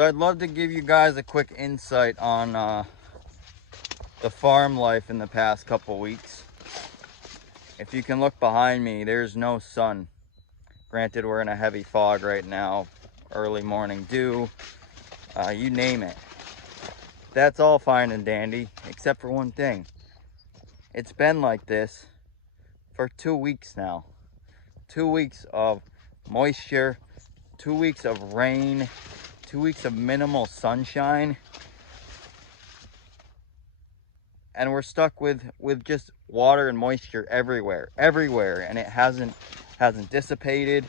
So I'd love to give you guys a quick insight on the farm life in the past couple weeks. If you can look behind me, there's no sun. Granted, we're in a heavy fog right now, early morning dew, you name it. That's all fine and dandy, except for one thing. It's been like this for 2 weeks now. 2 weeks of moisture, 2 weeks of rain, 2 weeks of minimal sunshine, and we're stuck with just water and moisture everywhere, and it hasn't dissipated.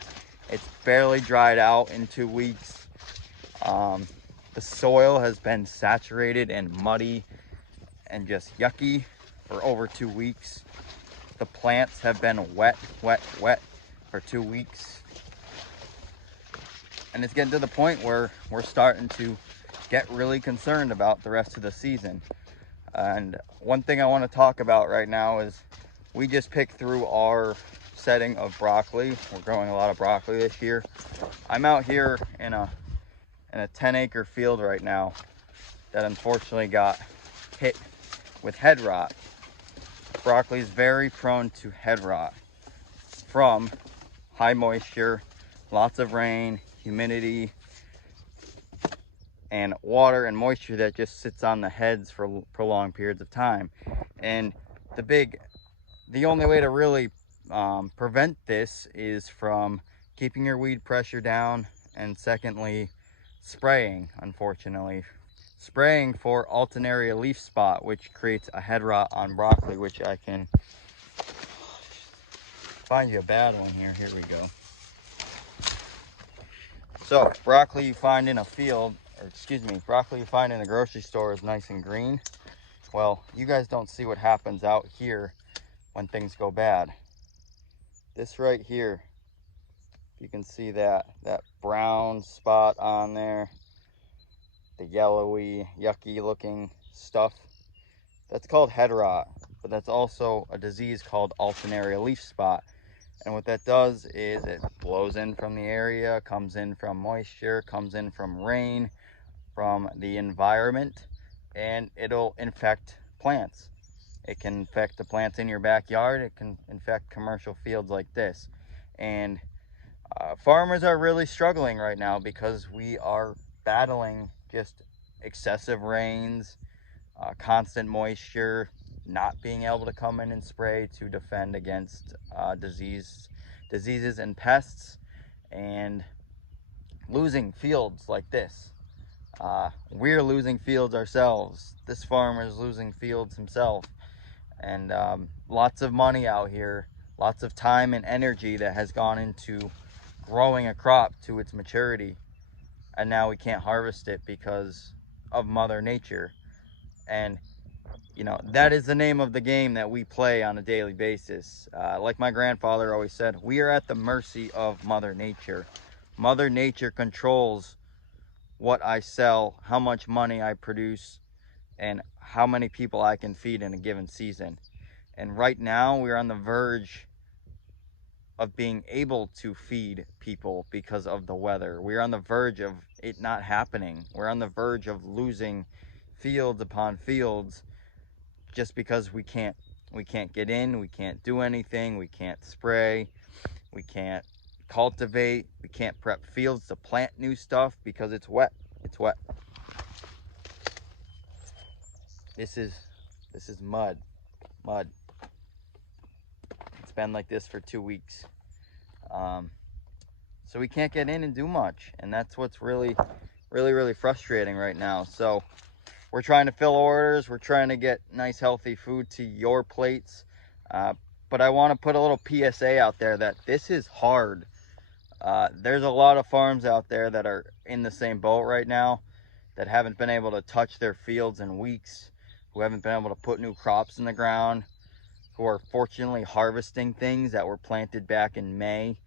It's barely dried out in 2 weeks. The soil has been saturated and muddy and just yucky for over 2 weeks. The plants have been wet for 2 weeks. And it's getting to the point where we're starting to get really concerned about the rest of the season. And one thing I want to talk about right now is we just picked through our setting of broccoli. We're growing a lot of broccoli this year. I'm out here in a 10-acre field right now that unfortunately got hit with head rot. Broccoli is very prone to head rot from high moisture, lots of rain, humidity, and water and moisture that just sits on the heads for prolonged periods of time. And the only way to really prevent this is from keeping your weed pressure down, and secondly, spraying. Unfortunately, spraying for alternaria leaf spot, which creates a head rot on broccoli, which I can find you a bad one here. Here we go. So broccoli you find in a field, or excuse me, broccoli you find in a grocery store is nice and green. Well, you guys don't see what happens out here when things go bad. This right here, you can see that brown spot on there, the yellowy, yucky looking stuff. That's called head rot, but that's also a disease called alternaria leaf spot. And what that does is it blows in from the area, comes in from moisture, comes in from rain, from the environment, and it'll infect plants. It can infect the plants in your backyard. It can infect commercial fields like this. And farmers are really struggling right now because we are battling just excessive rains, constant moisture, not being able to come in and spray to defend against diseases and pests, and losing fields like this. We're losing fields ourselves. This farmer is losing fields himself, and lots of money out here, lots of time and energy that has gone into growing a crop to its maturity, and now we can't harvest it because of Mother Nature. And you know, that is the name of the game that we play on a daily basis. Like my grandfather always said, we are at the mercy of Mother Nature. Mother Nature controls what I sell, how much money I produce, and how many people I can feed in a given season. And right now, we're on the verge of being able to feed people because of the weather. We're on the verge of it not happening. We're on the verge of losing fields upon fields just because we can't get in, we can't do anything, we can't spray, we can't cultivate, we can't prep fields to plant new stuff because it's wet. It's wet. This is mud. It's been like this for 2 weeks. So we can't get in and do much, and that's what's really frustrating right now. So we're trying to fill orders. We're trying to get nice, healthy food to your plates. But I want to put a little PSA out there that this is hard. There's a lot of farms out there that are in the same boat right now, that haven't been able to touch their fields in weeks, who haven't been able to put new crops in the ground, who are fortunately harvesting things that were planted back in May.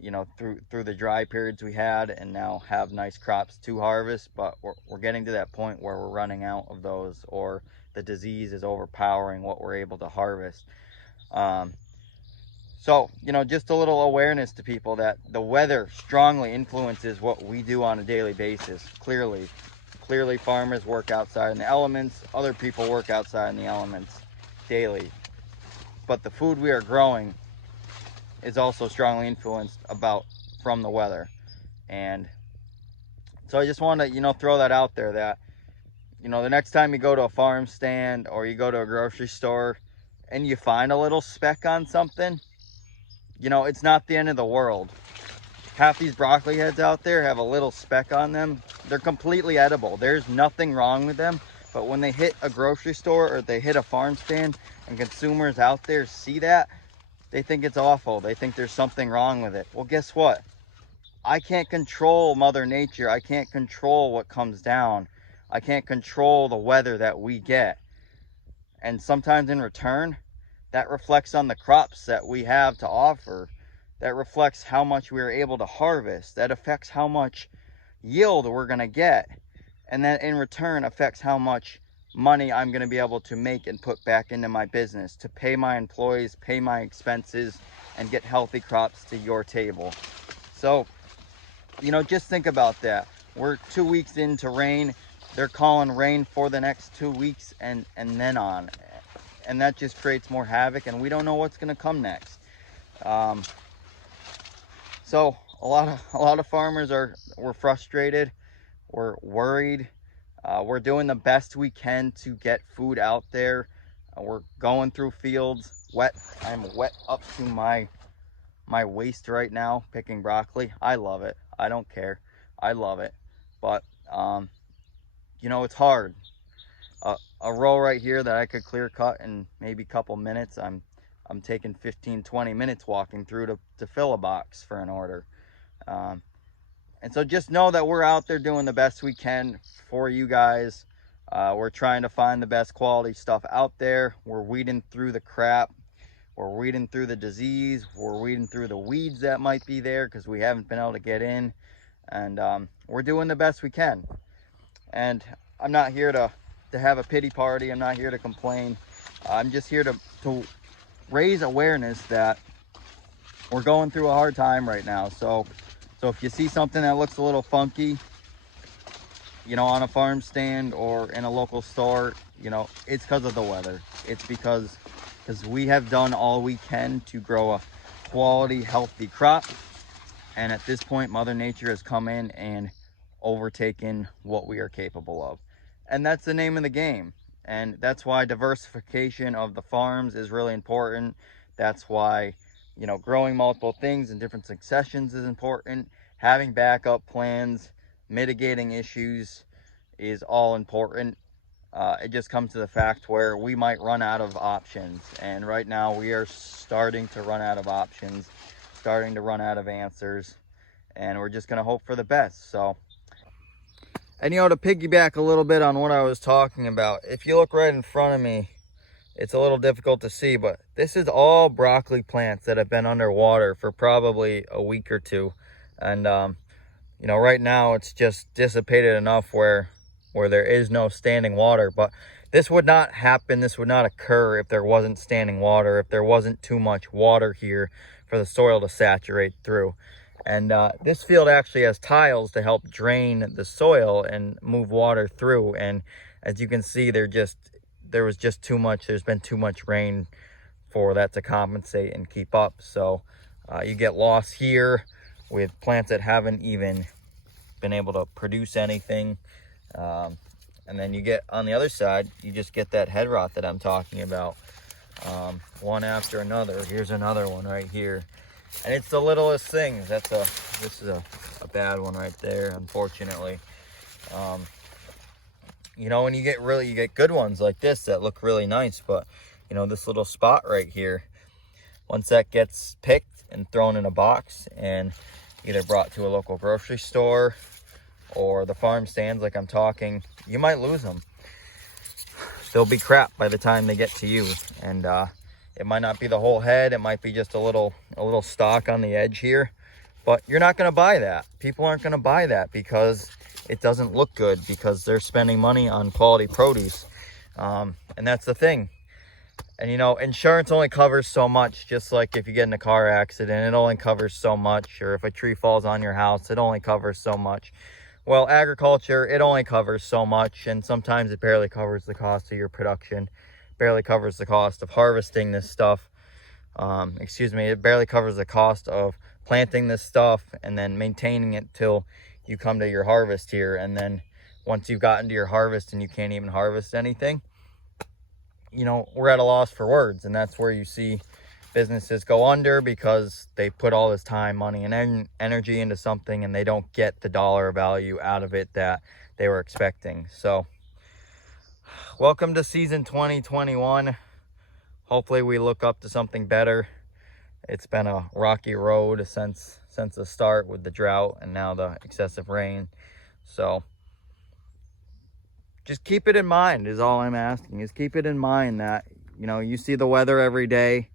You know, through the dry periods we had, and now have nice crops to harvest, but we're getting to that point where we're running out of those, or the disease is overpowering what we're able to harvest. So, you know, just a little awareness to people that the weather strongly influences what we do on a daily basis. Clearly farmers work outside in the elements. Other people work outside in the elements daily. But the food we are growing is also strongly influenced from the weather. And so I just want to, you know, throw that out there that, you know, the next time you go to a farm stand or you go to a grocery store and you find a little speck on something, you know, it's not the end of the world. Half these broccoli heads out there have a little speck on them. They're completely edible. There's nothing wrong with them. But when they hit a grocery store or they hit a farm stand and consumers out there see that, they think it's awful. They think there's something wrong with it. Well, guess what? I can't control Mother Nature. I can't control what comes down. I can't control the weather that we get. And sometimes in return, that reflects on the crops that we have to offer. That reflects how much we are able to harvest. That affects how much yield we're going to get. And that in return affects how much money I'm going to be able to make and put back into my business to pay my employees, pay my expenses, and get healthy crops to your table. So, you know, just think about that. We're 2 weeks into rain. They're calling rain for the next 2 weeks and then on. And that just creates more havoc, and we don't know what's going to come next. So a lot of farmers we're frustrated, we're worried. We're doing the best we can to get food out there. We're going through fields wet. I'm wet up to my waist right now picking broccoli. I love it. I don't care. I love it. But you know, it's hard. A row right here that I could clear cut in maybe a couple minutes, I'm taking 15-20 minutes walking through to fill a box for an order. And so just know that we're out there doing the best we can for you guys. We're trying to find the best quality stuff out there. We're weeding through the crap. We're weeding through the disease. We're weeding through the weeds that might be there because we haven't been able to get in. And we're doing the best we can. And I'm not here to have a pity party. I'm not here to complain. I'm just here to raise awareness that we're going through a hard time right now. So if you see something that looks a little funky, you know, on a farm stand or in a local store, you know, it's because of the weather. It's because we have done all we can to grow a quality, healthy crop. And at this point, Mother Nature has come in and overtaken what we are capable of. And that's the name of the game. And that's why diversification of the farms is really important. That's why, you know, growing multiple things in different successions is important. Having backup plans, mitigating issues is all important. It just comes to the fact where we might run out of options. And right now we are starting to run out of options, starting to run out of answers. And we're just going to hope for the best. So, and you know, to piggyback a little bit on what I was talking about, if you look right in front of me, it's a little difficult to see, but this is all broccoli plants that have been underwater for probably a week or two. And, you know, right now it's just dissipated enough where there is no standing water. But this would not happen, this would not occur if there wasn't standing water, if there wasn't too much water here for the soil to saturate through. And this field actually has tiles to help drain the soil and move water through. And as you can see, there was just too much. There's been too much rain for that to compensate and keep up. So you get loss here with plants that haven't even been able to produce anything. And then you get on the other side, you just get that head rot that I'm talking about. One after another. Here's another one right here. And it's the littlest things. This is a bad one right there, unfortunately. You know, and you get good ones like this that look really nice, but you know, this little spot right here, once that gets picked and thrown in a box and either brought to a local grocery store or the farm stands like I'm talking, you might lose them. They'll be crap by the time they get to you. And it might not be the whole head, it might be just a little stalk on the edge here, but you're not going to buy that. People aren't going to buy that because it doesn't look good, because they're spending money on quality produce. And that's the thing. And, you know, insurance only covers so much, just like if you get in a car accident, it only covers so much. Or if a tree falls on your house, it only covers so much. Well, agriculture, it only covers so much, and sometimes it barely covers the cost of your production, barely covers the cost of harvesting this stuff. It barely covers the cost of planting this stuff and then maintaining it till you come to your harvest here. And then once you've gotten to your harvest and you can't even harvest anything, you know, we're at a loss for words. And that's where you see businesses go under, because they put all this time, money, and energy into something, and they don't get the dollar value out of it that they were expecting. So welcome to season 2021. Hopefully we look up to something better. It's been a rocky road since the start, with the drought and now the excessive rain. So just keep it in mind is all I'm asking, is keep it in mind that, you know, you see the weather every day.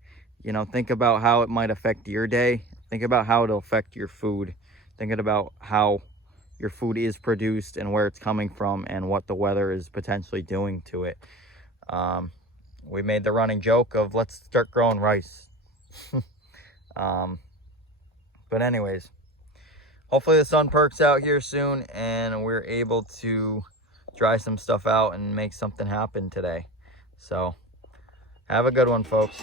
You know, think about how it might affect your day. Think about how it'll affect your food. Thinking about how your food is produced and where it's coming from and what the weather is potentially doing to it. We made the running joke of let's start growing rice. But anyways, hopefully the sun perks out here soon and we're able to dry some stuff out and make something happen today. So have a good one, folks.